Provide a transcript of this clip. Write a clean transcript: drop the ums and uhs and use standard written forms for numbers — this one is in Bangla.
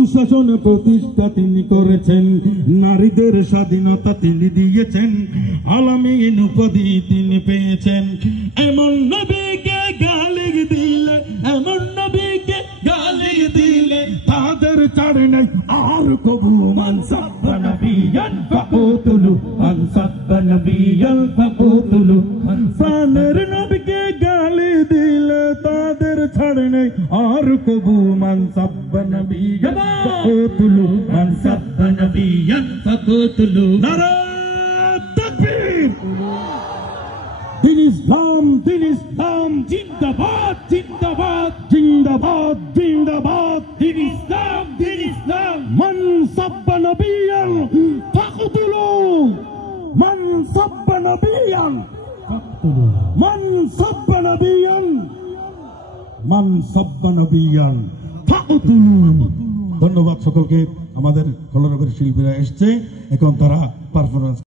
সুশাসন প্রতিষ্ঠা তিনি করেছেন, নারীদের স্বাধীনতা তিনি দিয়েছেন, আলামিন উপাধি তিনি পেয়েছেন। এমন নবীকে গালি দিলে, এমন নবীকে গালি দিলে তাদের ছাড় নাই আর কবু। মান সাব্বা নবিয়ান ফাকুতুলু, মান সাব্বা নবিয়ান ফাকুতুলু। প্রাণের নবীকে গালি দিলে তাদের ছাড় নেই আর কবু। মান সাব্বা নবিয়ান ফাকুতুলু, মান সাব্বা নবিয়ান ফাকুতুলু। নারে তাকবীর! দিন ইসলাম, দিন ইসলাম জিন্দাবাদ, জিন্দাবাদ, জিন্দাবাদ, জিন্দাবাদ। দিন ইসলাম, দিন ইসলাম। মান সাব্বা নবিয়ান ফাকুতুলু, মান সাব্বা নবিয়ান ফাকুতুলু, মান সাব্বা নবিয়ান, মান সাব্বা নবিয়ান ফাকুতুলু। ধন্যবাদ সকলকে। আমাদের কলরবের শিল্পীরা এসছে, এখন তারা পারফরমেন্স